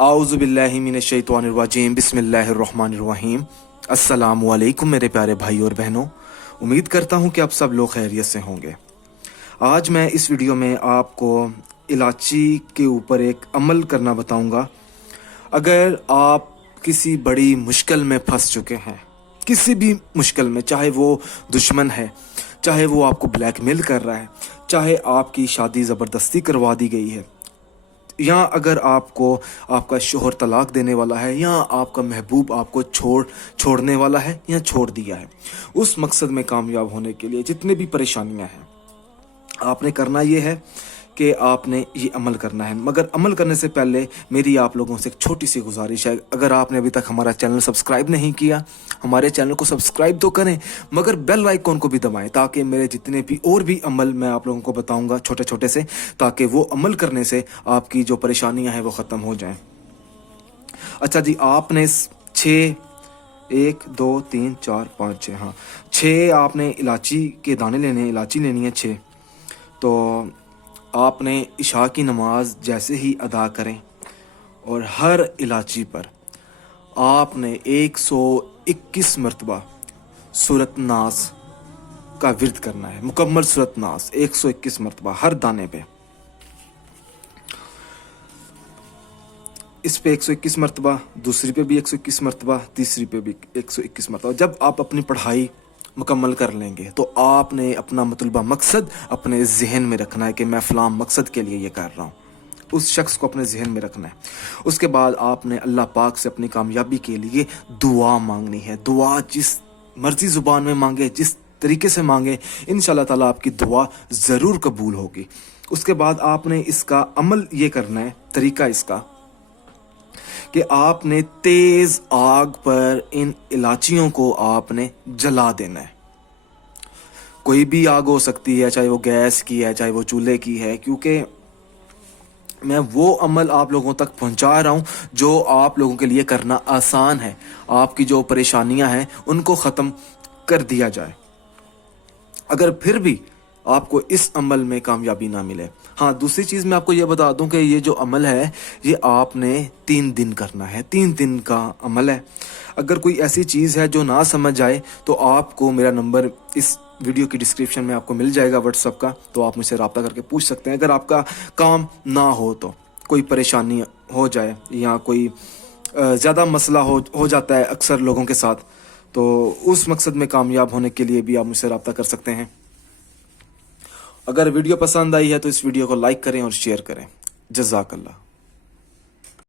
आऊज़ु बिल्लाहि मिनश शैतानिर रजीम बिस्मिल्लाहिर रहमानिर रहीम। अस्सलामु अलैकुम मेरे प्यारे भाई और बहनों, उम्मीद करता हूँ कि आप सब लोग खैरियत से होंगे। आज मैं इस वीडियो में आपको इलायची के ऊपर एक अमल करना बताऊँगा। अगर आप किसी बड़ी मुश्किल में फंस चुके हैं, किसी भी मुश्किल में, चाहे वो दुश्मन है, चाहे वो आपको ब्लैकमेल कर रहा है, चाहे आपकी शादी ज़बरदस्ती करवा दी गई है, या अगर आपको आपका शोहर तलाक देने वाला है, या आपका महबूब आपको छोड़ने वाला है या छोड़ दिया है, उस मकसद में कामयाब होने के लिए जितने भी परेशानियां हैं, आपने करना ये है कि आपने ये अमल करना है। मगर अमल करने से पहले मेरी आप लोगों से एक छोटी सी गुजारिश है, अगर आपने अभी तक हमारा चैनल सब्सक्राइब नहीं किया, हमारे चैनल को सब्सक्राइब तो करें, मगर बेल आइकॉन को भी दबाएं, ताकि मेरे जितने भी और भी अमल मैं आप लोगों को बताऊंगा छोटे छोटे से, ताकि वो अमल करने से आपकी जो परेशानियां हैं वो ख़त्म हो जाएं। अच्छा जी, आपने 6 1 2 3 4 5 6 हाँ 6 आपने इलायची के दाने लेने हैं, इलायची लेनी है 6। तो आपने इशा की नमाज जैसे ही अदा करें और हर इलायची पर आपने 121 मरतबा सूरत नास का विर्द करना है, मुकम्मल सूरत नास 121 मरतबा हर दाने पे। इस पे 121 मरतबा, दूसरी पे भी 121 मरतबा, तीसरी पे भी 121 मरतबा। जब आप अपनी पढ़ाई मुकम्मल कर लेंगे तो आपने अपना मतलूबा मकसद अपने जहन में रखना है कि मैं फ़लाँ मकसद के लिए ये कर रहा हूँ, उस शख्स को अपने जहन में रखना है। उसके बाद आपने अल्लाह पाक से अपनी कामयाबी के लिए दुआ मांगनी है। दुआ जिस मर्जी ज़ुबान में मांगे, जिस तरीके से मांगे, इंशाअल्लाह ताला आपकी दुआ ज़रूर कबूल होगी। उसके बाद आपने इसका अमल ये करना है, तरीका इसका कि आपने तेज आग पर इन इलायचियों को आपने जला देना है। कोई भी आग हो सकती है, चाहे वो गैस की है, चाहे वो चूल्हे की है, क्योंकि मैं वो अमल आप लोगों तक पहुंचा रहा हूं जो आप लोगों के लिए करना आसान है। आपकी जो परेशानियां हैं उनको ख़त्म कर दिया जाए। अगर फिर भी आपको इस अमल में कामयाबी ना मिले, हाँ, दूसरी चीज़ मैं आपको ये बता दूं कि ये जो अमल है ये आपने 3 दिन करना है, 3 दिन का अमल है। अगर कोई ऐसी चीज़ है जो ना समझ आए तो आपको मेरा नंबर इस वीडियो की डिस्क्रिप्शन में आपको मिल जाएगा व्हाट्सएप का, तो आप मुझसे रब्ता करके पूछ सकते हैं। अगर आपका काम ना हो, तो कोई परेशानी हो जाए या कोई ज़्यादा मसला हो जाता है अक्सर लोगों के साथ, तो उस मकसद में कामयाब होने के लिए भी आप मुझसे रब्ता कर सकते हैं। अगर वीडियो पसंद आई है तो इस वीडियो को लाइक करें और शेयर करें। जज़ाकल्लाह।